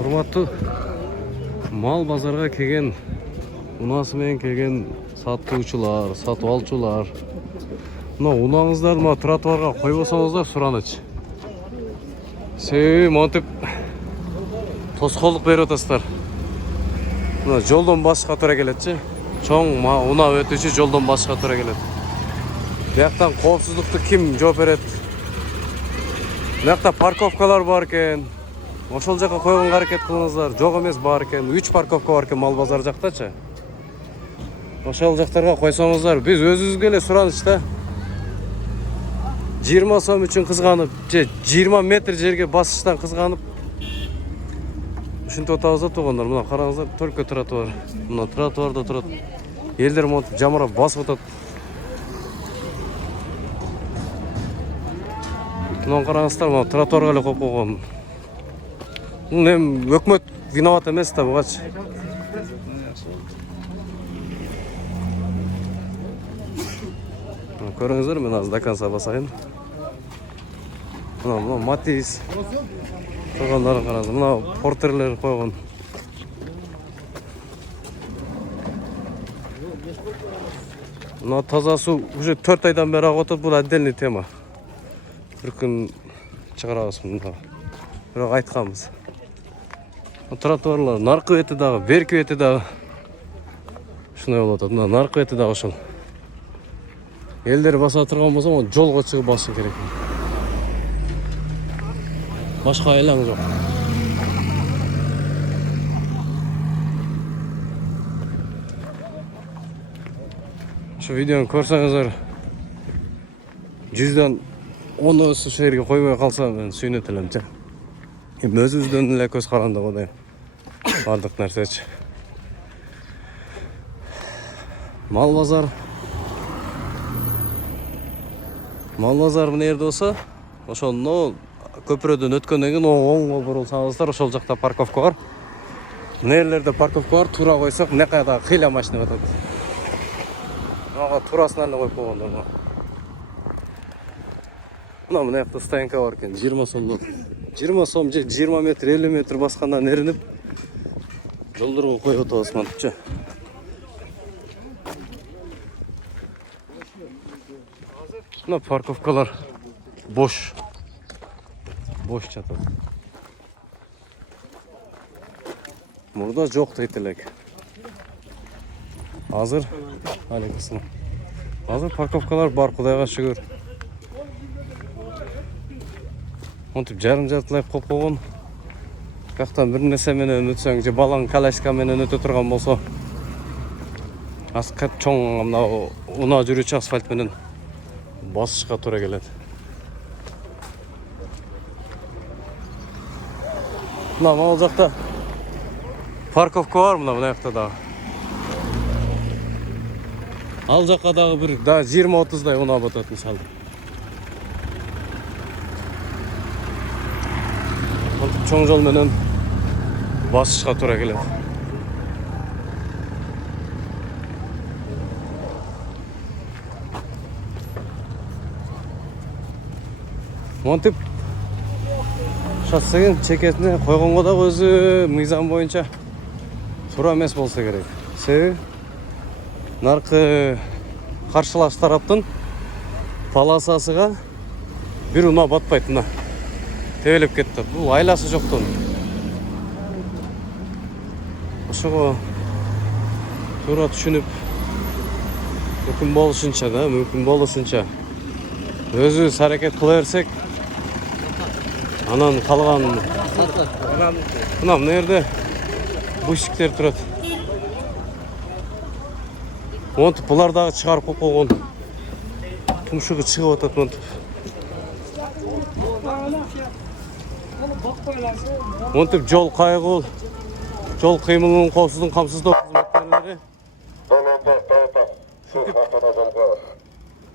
Урматтуу мал базарга келген, унасы менен келген сатуучулар, сатып алчулар. Мына унаңыздарды мына тротуарга койбосоңуздар суранычы. Себеби монтип тоскоолдук берип атасыздар. Мына жолдон башка туура келетчи. Чоң уна өтүүчү жолдон башка туура келет. Бияктан коопсуздукту ким жооп берет? Бияқта парковкалар бар экен. Ошол жака койгонго аракет кылыңыздар. Жок эмес бар экен. 3 парковка бар экен мал базар жактачы. Ошол жактарга койсоңуздар, биз өзүбүзгө эле сураныч да. 20 сом үчүн кызганып, же 20 метр жерге басыштан кызганып. Ушинтип атабыз да тугандар. Мына караңыздар, только тротуар. Мына тротуарда турат. Элдер монтип жамырап басып атат. Мына караңыздар, мына тротуарга эле коюп койгон. Эми өкмөт виноват эмес да бугачы. Көрүңүздөр, мен азыр до конца басайын. Мына Матис тургандарын караңыздар. Мына портерлер койгон. Мына таза суу уже 4 айдан бери агып атат. Бул отдельный тема. Bir күн чыгарабыз мында. Бирок айтканбыз. Тротуарлар наркы бети дагы, берки бети дагы. Ушундай болуп атат. Мына наркы бети дагы ошол. Элдер баса турган болсо, жолго чыгып басыш керек. Башка айлаң жок. Şu videonu көрсөңүздөр, 100дөн 10 ошол жерге койбой калса, мен сүйүнөт элемчи. Эми өзүбүздөн эле көз карандыгы да бардык нерсечи. Мал базар мына жерде болсо, ошону көпүрөдөн өткөндөн кийин оңго бурулсаңыздар, ошол жакта парковка бар. Мына жерлерде парковка бар, туура койсок, мына кайда кыйла машина атат. Мага туурасына эле коюп койгондор. Мына жакта стоянка бар экен, 20 сомдон. 20 сом же 20 метр, 50 метр баскандан эринип, жолдорго коюп атабыз мантипчи. Мына парковкалар бош жатат. Мурда жок дейт элек. Азыр алейкум. Азыр парковкалар бар, Кудайга шүгүр. Монтип жарым-жартылай коюп койгон. Бияктан бир нерсе менен өтсөң, же балаң коляска менен өтө турган болсо, аскат чоң мына уна жүрүүчү асфальт менен басышка туура келет. Мына ал жакта парковка бар, мына жакта дагы. Ал жакка дагы бир 20-30дай уна батат мисалы. Чоң жол менен басышка туура келет. Монтип шоссенин чекетине койгонго да өзү мыйзам боюнча туура эмес болсо керек. Себеби наркы каршылаш тараптын полосасыга бир уна батпайт, мына тебелеп кетти. Бул айласы жоктон. Ошого туура түшүнүп, мүмкүн болушунча өзүбүз аракет кыла берсек, анан калган мына жерде бушиктер турат. Монтип булар дагы чыгарып коюп койгон. Тумшугу чыгып атат монтип. Монтип жол кайгыл, жол кыймылынын коопсуздугун камсыздоо кызматкерлери